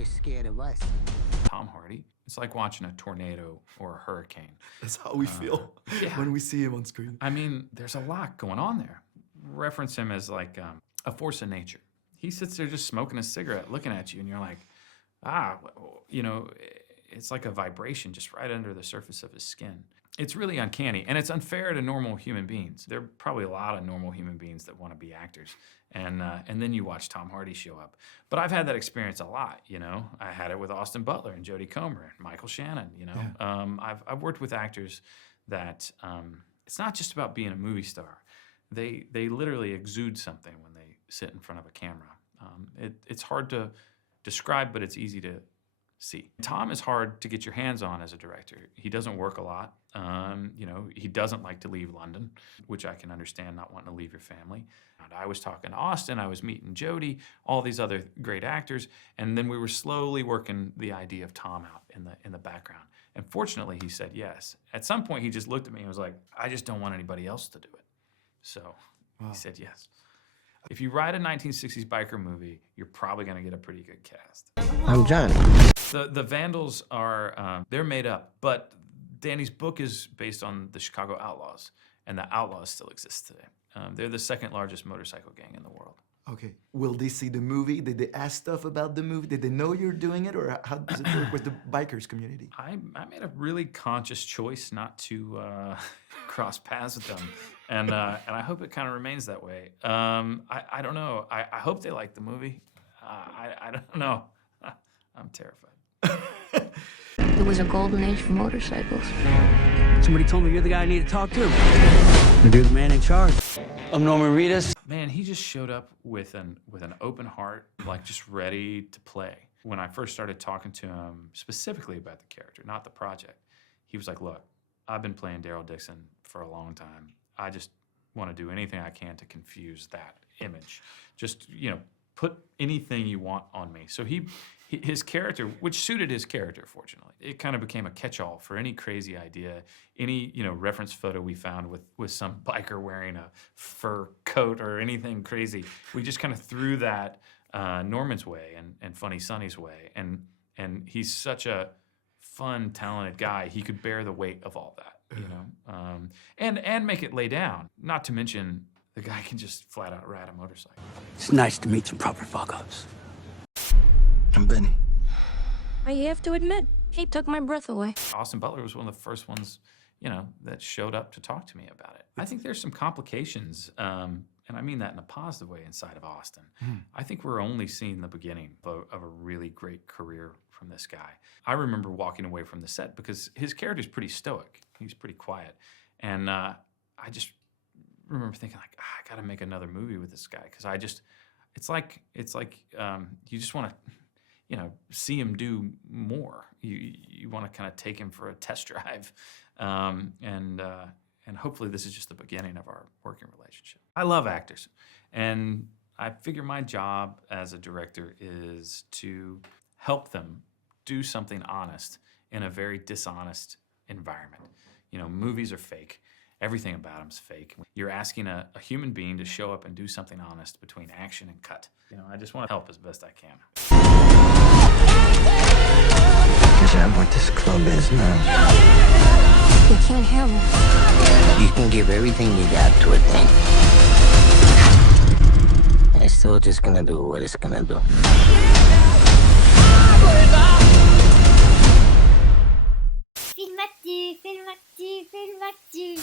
they're scared of us. Tom Hardy, it's like watching a tornado or a hurricane. That's how we feel when we see him on screen. I mean, there's a lot going on there. Reference him as like a force of nature. He sits there just smoking a cigarette, looking at you, and you're like, you know, it's like a vibration just right under the surface of his skin. It's really uncanny, and it's unfair to normal human beings. There are probably a lot of normal human beings that want to be actors, and then you watch Tom Hardy show up. But I've had that experience a lot, you know. I had it with Austin Butler and Jodie Comer and Michael Shannon, you know. Yeah. I've worked with actors that it's not just about being a movie star. They literally exude something when they sit in front of a camera. It's hard to describe, but it's easy to see. Tom is hard to get your hands on as a director. He doesn't work a lot. You know, he doesn't like to leave London, which I can understand, not wanting to leave your family. And I was talking to Austin, I was meeting Jodie, all these other great actors, and then we were slowly working the idea of Tom out in the background. And fortunately, he said yes. At some point, he just looked at me and was like, I just don't want anybody else to do it. So he said yes. If you write a 1960s biker movie, you're probably gonna get a pretty good cast. I'm Johnny. The Vandals are, they're made up, but Danny's book is based on the Chicago Outlaws, and the Outlaws still exist today. They're the second largest motorcycle gang in the world. Okay, will they see the movie? Did they ask stuff about the movie? Did they know you're doing it, or how does it work with the bikers community? I made a really conscious choice not to cross paths with them, and I hope it kind of remains that way. I don't know. I hope they like the movie. I don't know. I'm terrified. It was a golden age for motorcycles. Somebody told me you're the guy I need to talk to. You're the man in charge. I'm Norman Reedus. Man, he just showed up with an open heart, like just ready to play. When I first started talking to him specifically about the character, not the project, he was like, look, I've been playing Daryl Dixon for a long time. I just want to do anything I can to confuse that image. Just, you know, put anything you want on me. So his character, which suited his character, fortunately, it kind of became a catch-all for any crazy idea, any, you know, reference photo we found with some biker wearing a fur coat or anything crazy. We just kind of threw that Norman's way and Funny Sonny's way, and he's such a fun, talented guy. He could bear the weight of all that, you know, and make it lay down. Not to mention, the guy can just flat out ride a motorcycle. It's nice to meet some proper fuck-ups. I'm Benny. I have to admit, he took my breath away. Austin Butler was one of the first ones, you know, that showed up to talk to me about it. I think there's some complications, and I mean that in a positive way, inside of Austin. I think we're only seeing the beginning of a really great career from this guy. I remember walking away from the set because his character's pretty stoic. He's pretty quiet. And I just remember thinking, like, I gotta make another movie with this guy, because it's like you just want to, you know, see him do more. You want to kind of take him for a test drive, and hopefully this is just the beginning of our working relationship. I love actors, and I figure my job as a director is to help them do something honest in a very dishonest environment. You know, movies are fake. Everything about them's fake. You're asking a human being to show up and do something honest between action and cut. You know, I just want to help as best I can. Is that what this club is now? You can't handle. You can give everything you got to a thing. And it's still just gonna do what it's gonna do. Film actu, film actu, film actu.